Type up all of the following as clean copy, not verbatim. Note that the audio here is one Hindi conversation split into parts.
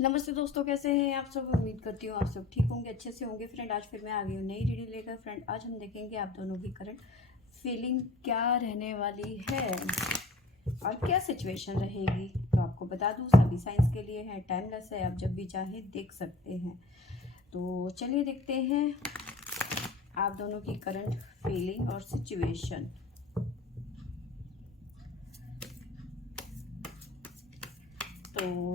नमस्ते दोस्तों, कैसे हैं आप सब। उम्मीद करती हूँ आप सब ठीक होंगे, अच्छे से होंगे। फ्रेंड, आज फिर मैं आ गई हूँ नई रीडिंग लेकर। फ्रेंड, आज हम देखेंगे आप दोनों की करंट फीलिंग क्या रहने वाली है और क्या सिचुएशन रहेगी। तो आपको बता दूँ, सभी साइंस के लिए है, टाइमलेस है, आप जब भी चाहे देख सकते हैं। तो चलिए देखते हैं आप दोनों की करंट फीलिंग और सिचुएशन। तो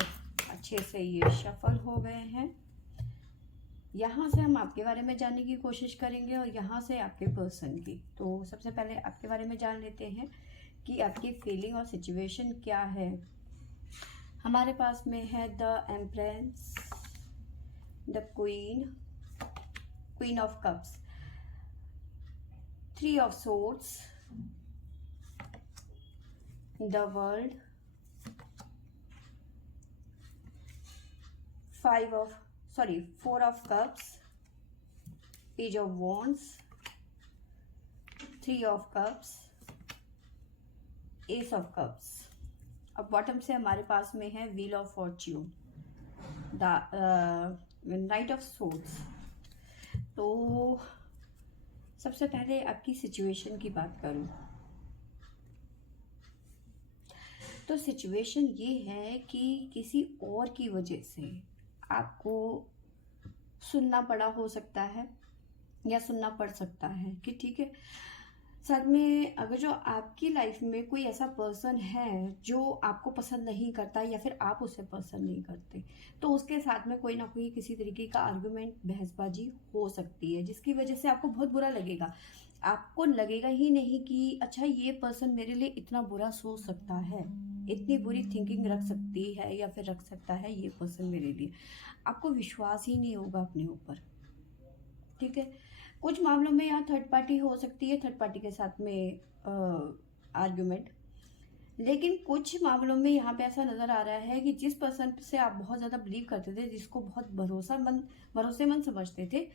अच्छे से ये शफल हो गए हैं। यहाँ से हम आपके बारे में जानने की कोशिश करेंगे और यहाँ से आपके पर्सन की। तो सबसे पहले आपके बारे में जान लेते हैं कि आपकी फीलिंग और सिचुएशन क्या है। हमारे पास में है the empress, the queen, queen of cups, three of swords, the world, four of cups, page of wands, three of cups, S of cups. अब बॉटम से हमारे पास में है wheel of Fortune, the night of swords. तो सबसे पहले आपकी सिचुएशन की बात करूं तो सिचुएशन ये है कि किसी और की वजह से आपको सुनना पड़ा हो सकता है या सुनना पड़ सकता है कि ठीक है। साथ में अगर जो आपकी लाइफ में कोई ऐसा पर्सन है जो आपको पसंद नहीं करता या फिर आप उसे पसंद नहीं करते, तो उसके साथ में कोई ना कोई किसी तरीके का आर्गुमेंट, बहसबाजी हो सकती है, जिसकी वजह से आपको बहुत बुरा लगेगा। आपको लगेगा ही नहीं कि अच्छा, ये पर्सन मेरे लिए इतना बुरा सोच सकता है, इतनी बुरी थिंकिंग रख सकती है या फिर रख सकता है ये पर्सन मेरे लिए। आपको विश्वास ही नहीं होगा अपने ऊपर। ठीक है, कुछ मामलों में यहाँ थर्ड पार्टी हो सकती है, थर्ड पार्टी के साथ में आर्ग्यूमेंट। लेकिन कुछ मामलों में यहाँ पे ऐसा नज़र आ रहा है कि जिस पर्सन से आप बहुत ज़्यादा बिलीव करते थे, जिसको बहुत भरोसेमंद समझते थे,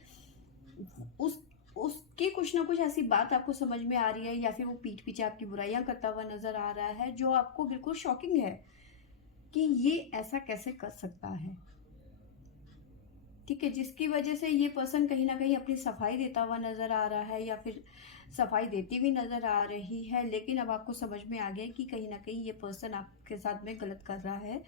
उसकी कुछ ना कुछ ऐसी बात आपको समझ में आ रही है या फिर वो पीठ पीछे आपकी बुराइयां करता हुआ नज़र आ रहा है, जो आपको बिल्कुल शॉकिंग है कि ये ऐसा कैसे कर सकता है। ठीक है, जिसकी वजह से ये पर्सन कहीं ना कहीं अपनी सफाई देता हुआ नजर आ रहा है या फिर सफाई देती हुई नजर आ रही है। लेकिन अब आपको समझ में आ गया कि कहीं ना कहीं ये पर्सन आपके साथ में गलत कर रहा है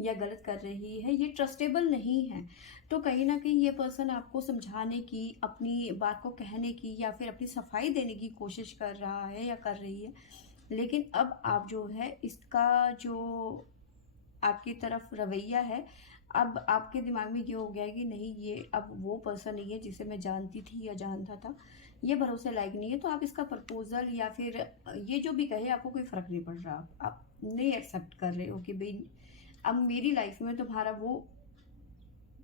या गलत कर रही है, ये ट्रस्टेबल नहीं है। तो कहीं ना कहीं ये पर्सन आपको समझाने की, अपनी बात को कहने की या फिर अपनी सफाई देने की कोशिश कर रहा है या कर रही है। लेकिन अब आप जो है, इसका जो आपकी तरफ रवैया है, अब आपके दिमाग में ये हो गया है कि नहीं, ये अब वो पर्सन नहीं है जिसे मैं जानती थी या जानता था, ये भरोसे लायक नहीं है। तो आप इसका प्रपोजल या फिर ये जो भी कहे, आपको कोई फर्क नहीं पड़ रहा। आप नहीं एक्सेप्ट कर रहे हो कि भाई अब मेरी लाइफ में तुम्हारा वो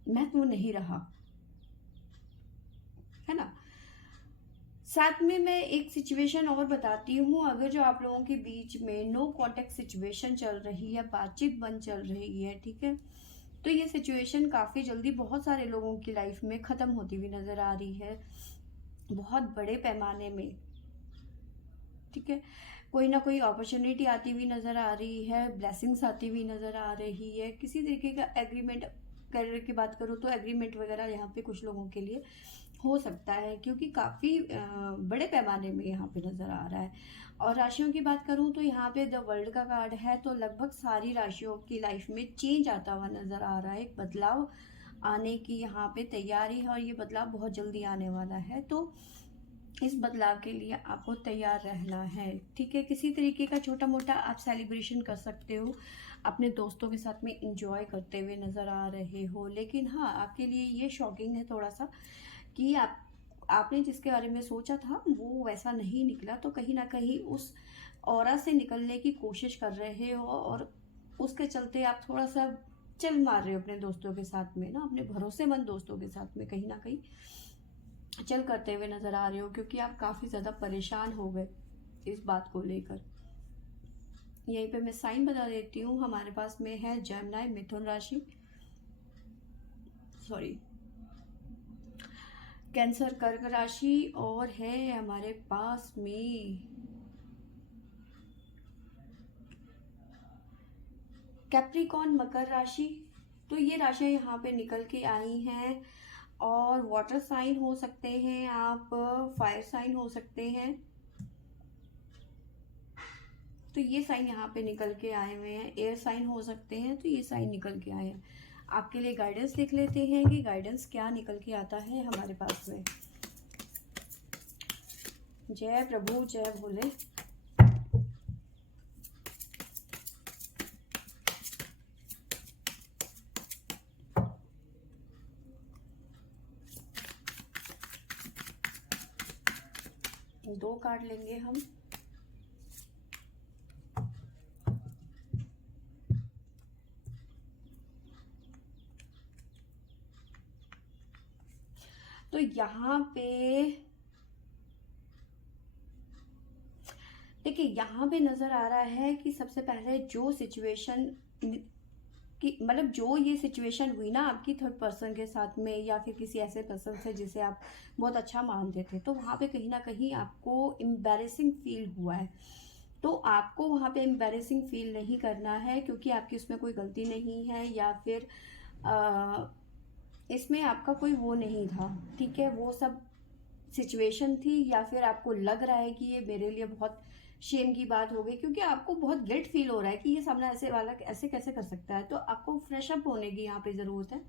महत्व नहीं रहा, है ना। साथ में मैं एक सिचुएशन और बताती हूँ। अगर जो आप लोगों के बीच में नो कॉन्टेक्ट सिचुएशन चल रही है, बातचीत बंद चल रही है, ठीक है, तो ये सिचुएशन काफ़ी जल्दी बहुत सारे लोगों की लाइफ में ख़त्म होती हुई नज़र आ रही है, बहुत बड़े पैमाने में। ठीक है, कोई ना कोई अपॉर्चुनिटी आती हुई नज़र आ रही है, ब्लेसिंग्स आती हुई नज़र आ रही है, किसी तरीके का एग्रीमेंट। करियर की बात करूँ तो एग्रीमेंट वगैरह यहाँ पे कुछ लोगों के लिए हो सकता है, क्योंकि काफ़ी बड़े पैमाने में यहाँ पे नज़र आ रहा है। और राशियों की बात करूँ तो यहाँ पे द वर्ल्ड का कार्ड है, तो लगभग सारी राशियों की लाइफ में चेंज आता हुआ नज़र आ रहा है, एक बदलाव आने की यहाँ पे तैयारी है और ये बदलाव बहुत जल्दी आने वाला है। तो इस बदलाव के लिए आपको तैयार रहना है। ठीक है, किसी तरीके का छोटा मोटा आप सेलिब्रेशन कर सकते हो, अपने दोस्तों के साथ में इंजॉय करते हुए नज़र आ रहे हो। लेकिन हाँ, आपके लिए ये शॉकिंग है थोड़ा सा कि आपने जिसके बारे में सोचा था वो वैसा नहीं निकला। तो कहीं ना कहीं उस ऑरा से निकलने की कोशिश कर रहे हो और उसके चलते आप थोड़ा सा चल मार रहे हो अपने दोस्तों के साथ में ना, अपने भरोसेमंद दोस्तों के साथ में कहीं ना कहीं चल करते हुए नजर आ रहे हो, क्योंकि आप काफ़ी ज़्यादा परेशान हो गए इस बात को लेकर। यहीं पे मैं साइन बता देती हूँ। हमारे पास में है जेमिनी, मिथुन राशि, सॉरी, कैंसर, कर्क राशि, और है हमारे पास में कैप्रिकॉन, मकर राशि। तो ये राशियाँ यहाँ पे निकल के आई हैं। और वाटर साइन हो सकते हैं आप, फायर साइन हो सकते हैं, तो ये साइन यहाँ पे निकल के आए हुए हैं। एयर साइन हो सकते हैं, तो ये साइन निकल के आए हैं। आपके लिए गाइडेंस देख लेते हैं कि गाइडेंस क्या निकल के आता है हमारे पास में। जय प्रभु, जय भोले। दो कार्ड लेंगे हम। तो यहाँ पे देखिए, यहाँ पे नजर आ रहा है कि सबसे पहले जो सिचुएशन कि मतलब जो ये सिचुएशन हुई ना आपकी थर्ड पर्सन के साथ में, या फिर किसी ऐसे पर्सन से जिसे आप बहुत अच्छा मानते थे, तो वहाँ पे कहीं ना कहीं आपको एम्बैरेसिंग फील हुआ है। तो आपको वहाँ पे एम्बैरेसिंग फील नहीं करना है, क्योंकि आपकी उसमें कोई गलती नहीं है, या फिर इसमें आपका कोई वो नहीं था, ठीक है। वो सब सिचुएशन थी, या फिर आपको लग रहा है कि ये मेरे लिए बहुत शेम की बात हो गई, क्योंकि आपको बहुत गिल्ट फील हो रहा है कि ये सामने ऐसे वाला ऐसे कैसे कर सकता है। तो आपको फ्रेश अप होने की यहाँ पे ज़रूरत है,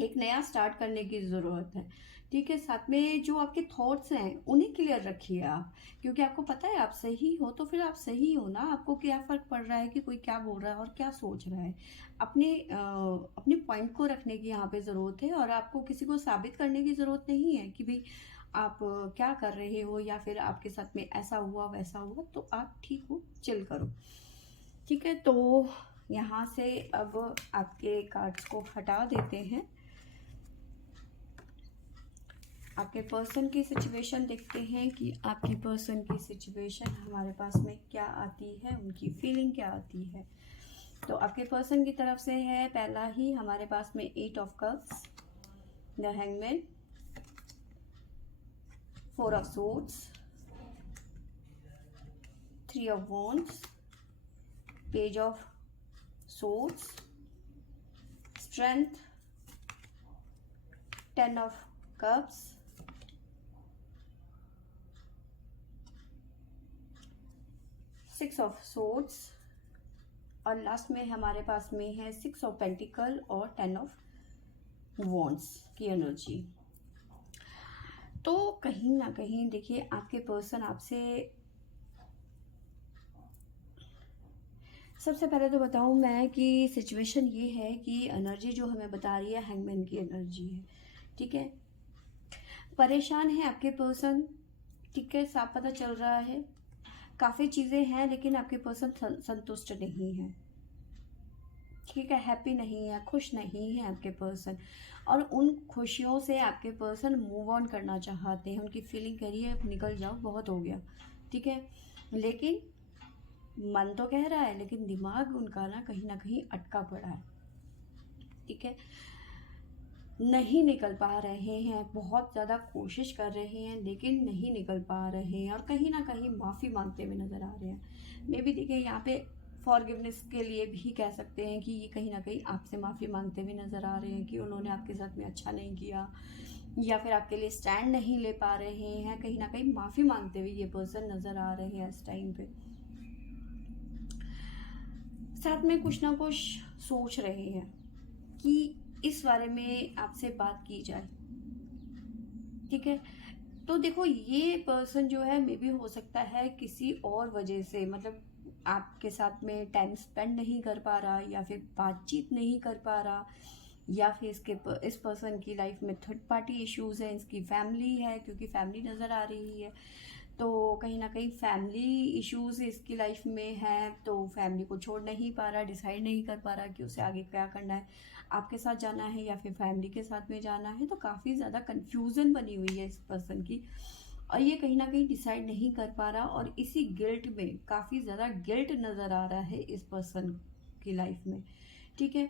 एक नया स्टार्ट करने की ज़रूरत है, ठीक है। साथ में जो आपके थॉट्स हैं उन्हें क्लियर रखिए आप, क्योंकि आपको पता है आप सही हो, तो फिर आप सही हो ना। आपको क्या फ़र्क पड़ रहा है कि कोई क्या बोल रहा है और क्या सोच रहा है। अपने पॉइंट को रखने की यहाँ पे ज़रूरत है, और आपको किसी को साबित करने की ज़रूरत नहीं है कि भाई आप क्या कर रहे हो, या फिर आपके साथ में ऐसा हुआ वैसा हुआ। तो आप ठीक हो, चिल करो, ठीक है। तो यहाँ से अब आपके कार्ड्स को हटा देते हैं। आपके पर्सन की सिचुएशन देखते हैं कि आपकी पर्सन की सिचुएशन हमारे पास में क्या आती है, उनकी फीलिंग क्या आती है। तो आपके पर्सन की तरफ से है पहला ही हमारे पास में 8 of cups, the hangman, 4 of swords, 3 of wands, page of swords, strength, 10 of cups, 6 of swords, और लास्ट में हमारे पास में है 6 ऑफ पेंटिकल और 10 ऑफ वॉन्ड्स की एनर्जी। तो कहीं ना कहीं देखिए, आपके पर्सन आपसे, सबसे पहले तो बताऊं मैं कि सिचुएशन ये है कि एनर्जी जो हमें बता रही है हैंगमैन की एनर्जी है, ठीक है। परेशान है आपके पर्सन, ठीक है, साफ पता चल रहा है। काफ़ी चीज़ें हैं, लेकिन आपके पर्सन संतुष्ट नहीं है, ठीक है, हैप्पी नहीं है, खुश नहीं है आपके पर्सन। और उन खुशियों से आपके पर्सन मूव ऑन करना चाहते हैं। उनकी फीलिंग कह रही है अब निकल जाओ, बहुत हो गया, ठीक है। लेकिन मन तो कह रहा है, लेकिन दिमाग उनका ना कहीं अटका पड़ा है, ठीक है। नहीं निकल पा रहे हैं, बहुत ज़्यादा कोशिश कर रहे हैं, लेकिन नहीं निकल पा रहे हैं, और कहीं ना कहीं माफ़ी मांगते हुए नज़र आ रहे हैं। मे भी देखिए, यहाँ पे फॉरगिवनेस के लिए भी कह सकते हैं कि ये कहीं ना कहीं आपसे माफ़ी मांगते हुए नज़र आ रहे हैं कि उन्होंने आपके साथ में अच्छा नहीं किया, या फिर आपके लिए स्टैंड नहीं ले पा रहे हैं। कहीं ना कहीं माफ़ी मांगते हुए ये पर्सन नज़र आ रहे हैं इस टाइम पे। साथ में कुछ ना कुछ सोच रहे हैं कि इस बारे में आपसे बात की जाए, ठीक है। तो देखो, ये पर्सन जो है मे भी हो सकता है किसी और वजह से, मतलब आपके साथ में टाइम स्पेंड नहीं कर पा रहा, या फिर बातचीत नहीं कर पा रहा, या फिर इस पर्सन की लाइफ में थर्ड पार्टी इश्यूज है, इसकी फैमिली है, क्योंकि फैमिली नज़र आ रही है। तो कहीं ना कहीं फैमिली इश्यूज इसकी लाइफ में है, तो फैमिली को छोड़ नहीं पा रहा, डिसाइड नहीं कर पा रहा कि उसे आगे क्या करना है, आपके साथ जाना है या फिर फैमिली के साथ में जाना है। तो काफ़ी ज़्यादा कन्फ्यूज़न बनी हुई है इस पर्सन की, और ये कहीं ना कहीं डिसाइड नहीं कर पा रहा, और इसी गिल्ट में काफ़ी ज़्यादा गिल्ट नज़र आ रहा है इस पर्सन की लाइफ में, ठीक है।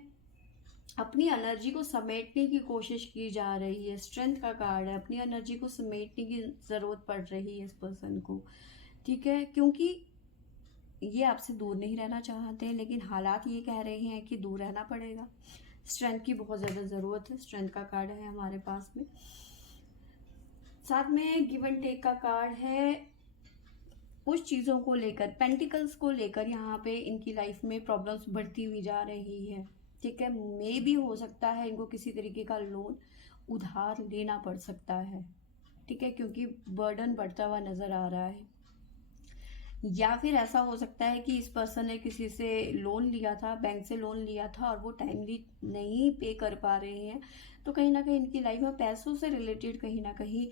अपनी एनर्जी को समेटने की कोशिश की जा रही है, स्ट्रेंथ का कार्ड है, अपनी एनर्जी को समेटने की ज़रूरत पड़ रही है इस पर्सन को, ठीक है। क्योंकि ये आपसे दूर नहीं रहना चाहते हैं, लेकिन हालात ये कह रहे हैं कि दूर रहना पड़ेगा। स्ट्रेंथ की बहुत ज़्यादा ज़रूरत है, स्ट्रेंथ का कार्ड है हमारे पास में। साथ में गिव एंड टेक का कार्ड है, कुछ चीज़ों को लेकर, पेंटिकल्स को लेकर यहाँ पे इनकी लाइफ में प्रॉब्लम्स बढ़ती हुई जा रही है, ठीक है। मे भी हो सकता है इनको किसी तरीके का लोन उधार लेना पड़ सकता है, ठीक है, क्योंकि बर्डन बढ़ता हुआ नज़र आ रहा है। या फिर ऐसा हो सकता है कि इस पर्सन ने किसी से लोन लिया था, बैंक से लोन लिया था, और वो टाइमली नहीं पे कर पा रहे हैं, तो कहीं ना कहीं इनकी लाइफ में पैसों से रिलेटेड कहीं ना कहीं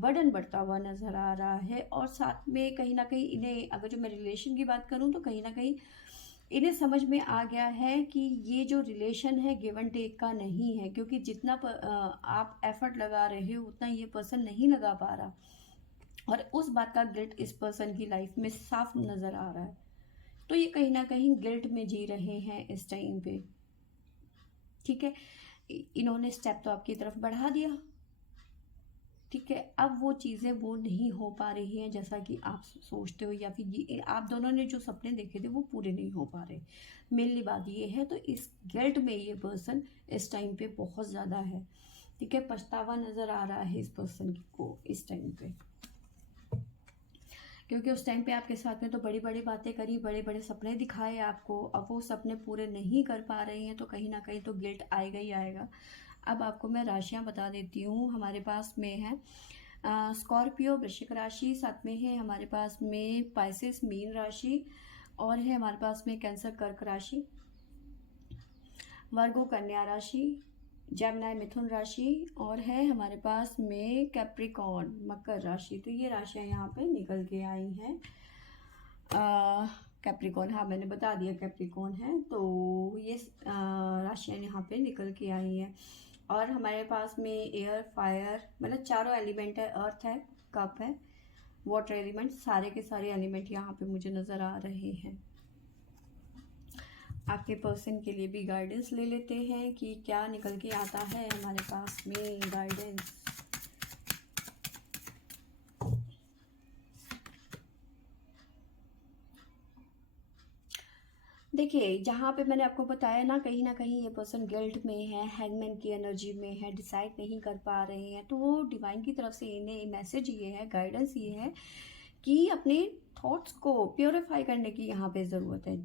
बर्डन बढ़ता हुआ नज़र आ रहा है। और साथ में कहीं ना कहीं इन्हें, अगर जो मैं रिलेशन की बात करूँ, तो कहीं ना कहीं इन्हें समझ में आ गया है कि ये जो रिलेशन है गिव एंड टेक का नहीं है, क्योंकि जितना आप एफर्ट लगा रहे हो उतना ये पर्सन नहीं लगा पा रहा, और उस बात का गिल्ट इस पर्सन की लाइफ में साफ नज़र आ रहा है। तो ये कहीं ना कहीं गिल्ट में जी रहे हैं इस टाइम पे, ठीक है। इन्होंने स्टेप तो आपकी तरफ बढ़ा दिया, ठीक है, अब वो चीज़ें वो नहीं हो पा रही हैं जैसा कि आप सोचते हो, या फिर ये आप दोनों ने जो सपने देखे थे वो पूरे नहीं हो पा रहे। मेनली बात ये है, तो इस गिल्ट में ये पर्सन इस टाइम पे बहुत ज़्यादा है, ठीक है। पछतावा नज़र आ रहा है इस पर्सन को इस टाइम पे, क्योंकि उस टाइम पे आपके साथ में तो बड़ी बड़ी बातें करी, बड़े बड़े सपने दिखाए आपको, अब वो सपने पूरे नहीं कर पा रहे हैं, तो कहीं ना कहीं तो गिल्ट आएगा ही आएगा। अब आपको मैं राशियां बता देती हूँ। हमारे पास में है स्कॉर्पियो वृश्चिक राशि, साथ में है हमारे पास में पाइसेस मीन राशि, और है हमारे पास में कैंसर कर्क राशि, वर्गो कन्या राशि, जेमिनी मिथुन राशि, और है हमारे पास में कैप्रिकॉर्न मकर राशि। तो ये राशियां यहाँ पे निकल के आई हैं। कैप्रिकॉर्न, हाँ मैंने बता दिया कैप्रिकॉर्न है, तो ये राशियां यहाँ पे निकल के आई हैं। और हमारे पास में एयर, फायर, मतलब चारों एलिमेंट है, अर्थ है, कप है, वाटर एलिमेंट, सारे के सारे एलिमेंट यहाँ पे मुझे नज़र आ रहे हैं। आपके पर्सन के लिए भी गाइडेंस ले लेते हैं कि क्या निकल के आता है हमारे पास में गाइडेंस। देखिए, जहाँ पे मैंने आपको बताया ना कहीं ये पर्सन गिल्ट में है, हैंगमैन की एनर्जी में है, डिसाइड नहीं कर पा रहे हैं, तो वो डिवाइन की तरफ से इन्हें मैसेज ये है, गाइडेंस ये है कि अपने थॉट्स को प्योरीफाई करने की यहाँ पे ज़रूरत है,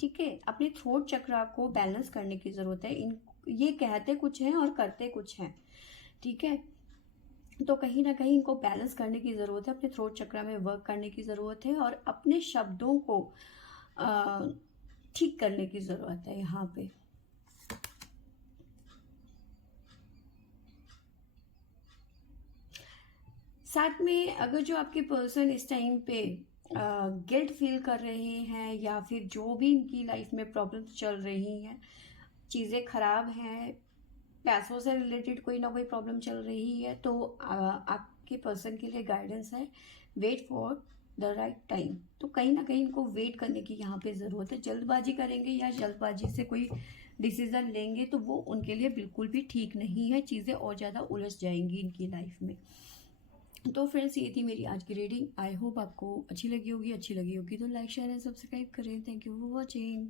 ठीक है। अपने थ्रोट चक्रा को बैलेंस करने की ज़रूरत है। इन ये कहते कुछ हैं और करते कुछ हैं, ठीक है। तो कहीं ना कहीं इनको बैलेंस करने की ज़रूरत है, अपने थ्रोट चक्रा में वर्क करने की ज़रूरत है, और अपने शब्दों को ठीक करने की ज़रूरत है यहाँ पे। साथ में अगर जो आपके पर्सन इस टाइम पे गिल्ट फील कर रहे हैं, या फिर जो भी इनकी लाइफ में प्रॉब्लम्स चल रही हैं, चीज़ें ख़राब हैं, पैसों से रिलेटेड कोई ना कोई प्रॉब्लम चल रही है, तो आपके पर्सन के लिए गाइडेंस है, wait for the right time. तो कहीं ना कहीं इनको वेट करने की यहाँ पे ज़रूरत है। जल्दबाजी करेंगे या जल्दबाजी से कोई डिसीज़न लेंगे तो वो उनके लिए बिल्कुल भी ठीक नहीं है, चीज़ें और ज़्यादा उलझ जाएंगी इनकी लाइफ में। तो फ्रेंड्स, ये थी मेरी आज की रीडिंग। आई होप आपको अच्छी लगी होगी तो लाइक शेयर एंड सब्सक्राइब करें। Thank you for watching.